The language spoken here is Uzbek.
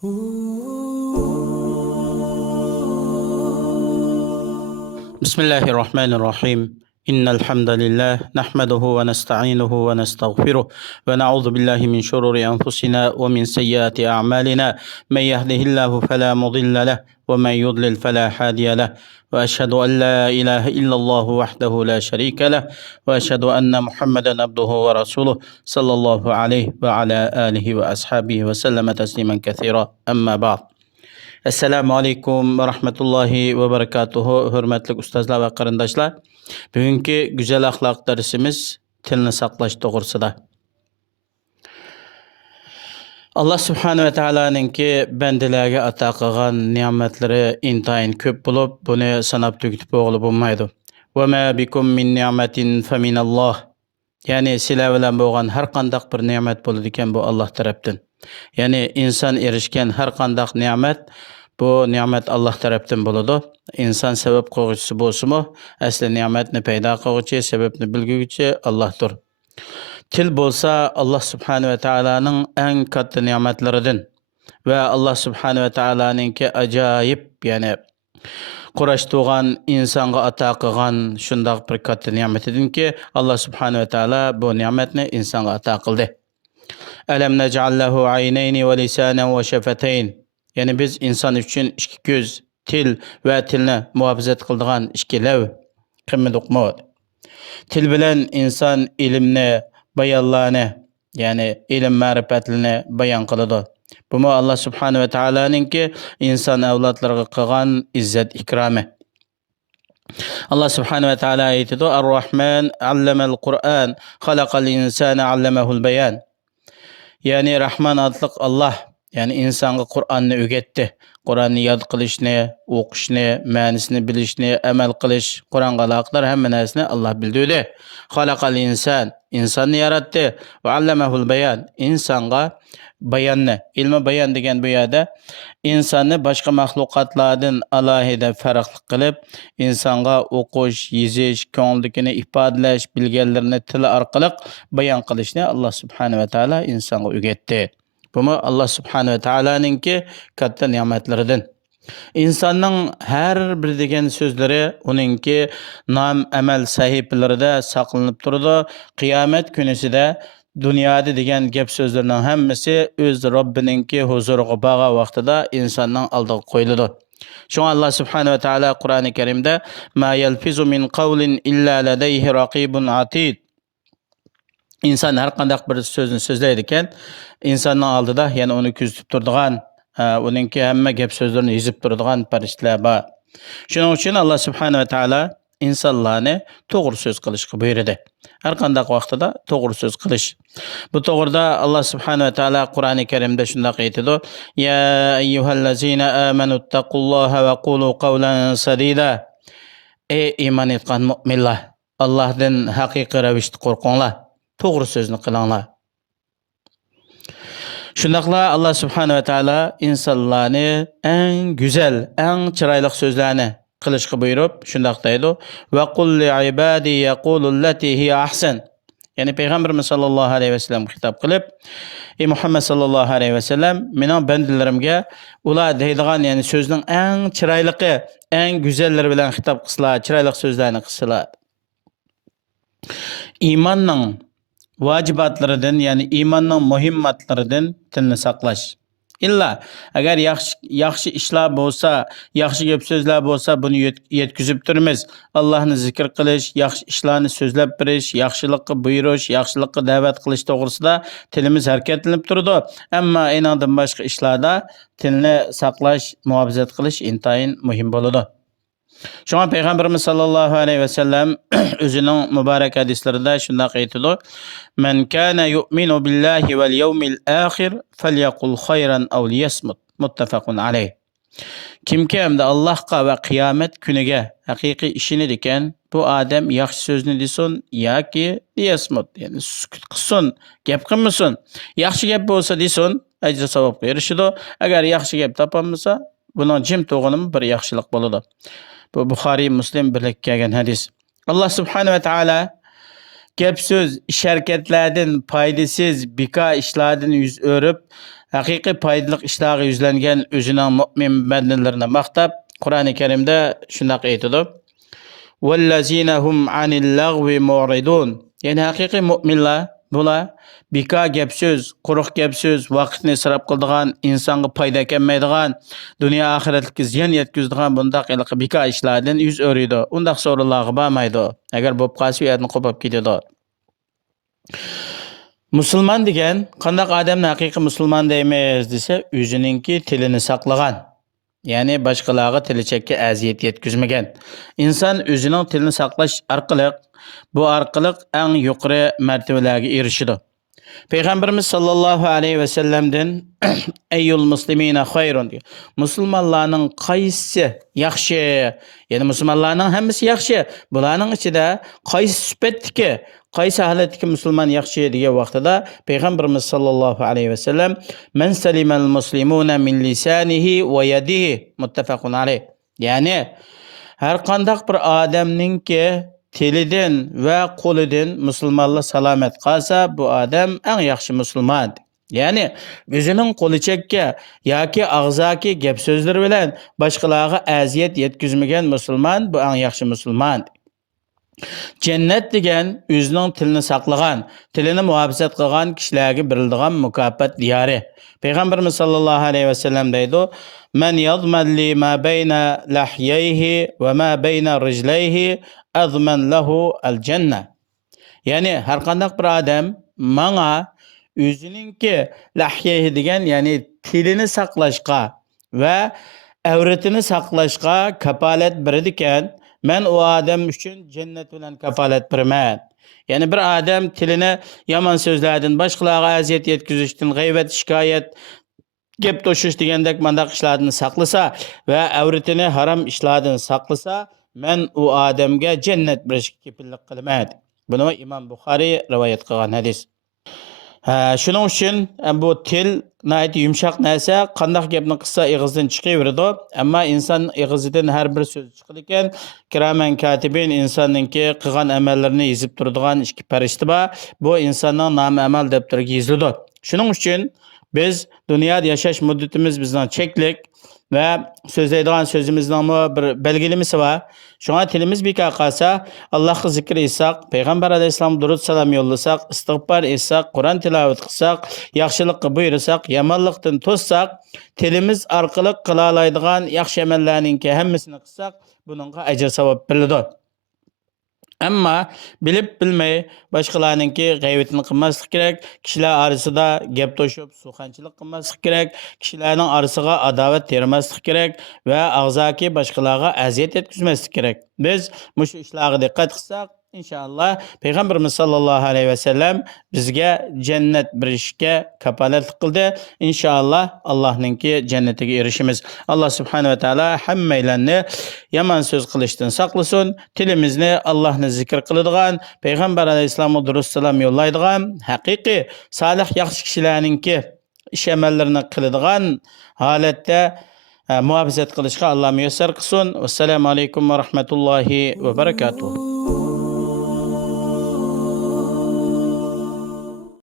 بسم الله الرحمن الرحيم. إن الحمد لله نحمده ونستعينه ونستغفره ونعوذ بالله من شرور أنفسنا ومن سيئات أعمالنا. من يهده الله فلا مضل له ومن يضلل فلا هادي له، وأشهد أن لا إله إلا الله وحده لا شريك له، وأشهد أن محمدا عبده ورسوله صلى الله عليه وعلى آله وأصحابه وسلم تسليما كثيرا. أما بعد. Assalamu alaikum ve rahmetullahi ve berekatuhu. Hürmetli ustazlar ve qarindoshlar. Bugungi güzel ahlak dersimiz tilni saqlash to'g'risida. Allah subhanahu va taoloninki bandalarga ato qilgan ne'matlari intayin ko'p bo'lib, buni sanab tugitib bo'lib bo'lmaydi. Va ma bikum min ni'matin faminalloh. Ya'ni sizlar bilan bo'lgan har qanday bir ne'mat bo'ladi ekan, bu Alloh tarafdan. Ya'ni inson erishgan har qanday ne'mat bu ne'mat Alloh tarafdan bo'ladi. İnson sabab qiluvchisi bo'lsa-mu, asli ne'matni paydo qiluvchi, sababni bilguvchi Allohdir. Til bo'lsa Alloh subhanahu va taolaning eng katta ne'matlaridan va Alloh subhanahu va taolaninki ajoyib, ya'ni qurash tug'an insonga ato qilgan shundoq bir katta ne'matidanki, Alloh subhanahu va taolo bu ne'matni insonga ato qildi. Alam naj'al lahu aynayni va lisanan va shafatayn. Yani biz insan için iki göz, til ve tilni muhafazat qiladigan ikki lav qilmadıqmi? Til bilan inson ilmni, bayonlarni, ya'ni ilm ma'rifatini bayon qiladi. Bu Allah subhanahu va taoloninki inson avlodlariga qilgan izzat ikromi. Allah subhanahu va taolo aytadi: "Ar-Rahman allamal Qur'an, xalaqal insana allamahul bayan." Yani Rahman adlı Allah, yani insonga Qur'onni o'rgatdi. Qur'onni yod qilishni, o'qishni, ma'nisini bilishni, amal qilish, Qur'onga aloqador hamma narsani Alloh bildirdi. Xalaqal inson, insonni yaratdi va allamahul bayan, insonga bayonni, ilmi bayon degan bu yerda insonni boshqa mahluqotlardan alohida farqli qilib, insonga o'qish, yezish, ko'ngildagini ifodalash, bilganlarini til orqali bayon qilishni Alloh subhanahu va taolo insonga o'rgatdi. Bu Allah subhanahu va taoloninki katta ne'matlaridan. İnsanның her bir degan so'zlari uningki nom amal sahifalarida saqlanib turadi. Qiyomat kunisida dunyoda degan gap so'zlarning hammasi o'z Robbininki huzuriga borgan vaqtida insonning oldiga qo'yiladi. Şuna Allah subhanahu va taolo Qur'oni Karimda ma yalfizu min qawlin illa ladayhi raqibun atid. İnsan her qanday bir so'zni so'zlaydi ekan, insonning oldida, ya'ni uni kuzatib turadigan, uningki hamma gap so'zlarini yozib turadigan farishtalar bor. Shuning uchun Alloh subhanahu va taolo insonlarni to'g'ri so'z qilishga buyurdi. Har qanday vaqtida to'g'ri so'z qilish. Bu to'g'rida Alloh subhanahu va taolo Qur'oni Karimda shunday aytadi: "Ya ayyuhallazina amanu taqulloha va qulu qawlan sadida." Ey iymon etgan mu'minlar, Allohdan haqiqiy ravishda qo'rqinglar. To'g'ri so'zni qilinglar. Shundaqla Allah subhanahu va taolo insonlarni eng go'zal, eng chiroyli so'zlarni qilishga buyurib, shundaq deydi: "Va qul li ibadi yaqulu allati hiya ahsan." Ya'ni Payg'ambarimiz sallallohu alayhi vasallam xitob qilib, ey Muhammad sallallohu alayhi vasallam, mening bandalarimga ular deydigan, ya'ni so'zning eng chiroylisi, eng go'zallari bilan xitob qilsalar, chiroyli so'zlarni qilsalar. İmanның vacibatlarından, yani imanның muhimmatlaridan tilni saqlash. İlla agar yaxshi ishlar bo'lsa, yaxshi gap so'zlar bo'lsa, buni yetkazib turmiz. Allohni zikr qilish, yaxshi ishlarni so'zlab berish, yaxshilikqa buyurish, yaxshilikqa da'vat qilish to'g'risida tilimiz harakatlanib turadi. Ammo aynan boshqa ishlarda tilni saqlash, muhofazat qilish intayin muhim bo'ladi. Şuna Peygamberimiz sallallahu aleyhi ve sellem özünün mübarek hadislerinde şundak aytidi: "Men kana yu'minu billahi vel yevmil ahir felyakul hayran aw liyasmut." Muttafaqun aleyh. Kimki hamda Allah'a ve kıyamet günüge haqiqiy işini diken, bu adam yaxshi so'zni desin yoki liyasmut, yani sukut qilsin, gap qilmasin. Yaxshi gap bo'lsa desin, ajr savobga erishadi. Agar yaxshi gap topolmasa, buning jim to'g'inimi bir yaxshilik bo'ladi. Bu Buxoriy Muslim birlikda kelgan hadis. Allah subhanahu va taolo gap so'z, ish harakatlardan foydasiz, bika ishlardan yuz o'rib, haqiqiy foydali ishlarga yuzlangan o'zining mo'min bandalarini maqtab, Qur'oni Karimda shunday aytadi: "Vallazina hum anil lagwi mu'ridun." Ya'ni haqiqiy mu'minlar bular bika gap so'z, quruq gap so'z, vaqtni isrof qiladigan, insonga foyda kelmaydigan, dunyo oxiratga ziyon yetkazadigan bundaq bika ishlardan yuz o'riydi. Undaq so'rovlarga bormaydi. Agar bo'lib qolsa, u yerdan qo'pib ketadi. Musulmon degan qandaq odamni haqiqiy musulmon deymiz desa, o'zininki tilini saqlagan. Ya'ni boshqalarga tilichakka aziyat yetkazmagan. Inson o'zining tilini saqlash orqali bu orqali eng yuqori martabalarga erishadi. Peygamberimiz sallallohu alayhi ve sellem'den eyyul muslimina hayrun diyor. Musulmonlarning qaysi yaxshi? Yani musulmonlarning hammasi yaxshi. Bularning ichida qaysi sifatdagi, qaysi holatdagi musulmon yaxshi degan vaqtida Peygamberimiz sallallohu alayhi ve sellem men salimal muslimuna min lisanihi ve yadihi muttafaqun alayh. Yani her qandaq bir odamningki tilidan va qo'lidan musulmonlar salomat qolsa, bu odam eng yaxshi musulmon. Ya'ni o'zining qo'li chekka yoki og'zaki gap so'zlari bilan boshqalarga aziyat yetkazmagan musulmon bu eng yaxshi musulmon. Jannat degan o'zining tilini saqlagan, tilini muhofazat qilgan kishilarga beriladigan mukofot diyori. Payg'ambarimiz sallallohu alayhi va sallam deydi: "Men yadman li ma bayna lahyayhi va ma bayna rijlayhi azman lahu al-janna." Ya'ni har qanday bir odam menga o'zininki lahyayhi degan, ya'ni tilini saqlashga va avratini saqlashga kafolat beradi ekan, men o odam uchun jannat bilan kafolat beraman. Ya'ni bir odam tilini yomon so'zlardan, boshqalarga aziyat yetkazishdan, g'iybat, shikoyat, gap to'shish degandek mandaq ishlardan saqlasa va avratini harom ishlardan saqlasa, men u odamga jannat berishga kepillik qilaman. Buni Imom Buxoriy rivoyat qilgan hadis. Shuning uchun bu til nayt yumshoq narsa, qanday gapni qilsa og'izdan chiqaveradi, ammo inson og'izidan har bir so'z chiqar ekan, kiraman katibin insonninki qilgan amallarini yozib turadigan ikki farishta bor. Bu insonning nomi amal daftoriga yoziladi. Shuning uchun biz dunyoda yashash muddatimiz bizning cheklik ve so'zlaydigan so'zimizning bir belgilimisi var. Şuna tilimiz bika qolsa, Allohga zikr etsak, Payg'ambar alayhisalom durud salom yo'llasak, istig'for etsak, Qur'on tilovat qilsak, yaxshilikqa buyursak, yomonlikdan to'ssak, tilimiz orqali qila oladigan yaxshi amallarning hammasini qilsak, buningga ajr savob beriladi. Ammo bilib bilmay boshqalarningki g'aybatini qilmaslik kerak, kishilar orasida gap to'shib, suxanchilik qilmaslik kerak, kishilarning orasiga adovat termaslik kerak va og'zaki boshqalarga aziyat yetkazmaslik kerak. Biz mushu ishlarga diqqat qilsak, inshaalloh Payg'ambarimiz sallallohu alayhi va sallam bizga jannat berishga kafolatlik qildi. Inshaalloh Allohningki jannatiga erishimiz. Alloh subhanahu va taolo hammanglarni yomon so'z qilishdan saqlasin. Tilimizni Allohni zikr qiladigan, Payg'ambar alayhisalomga durust salom yo'llaydigan, haqiqiy solih yaxshi kishilarningki ish amallarini qiladigan holatda muhofazat qilishga Alloh muyassar qilsin. Assalomu alaykum va rahmatullohi va barakatuh.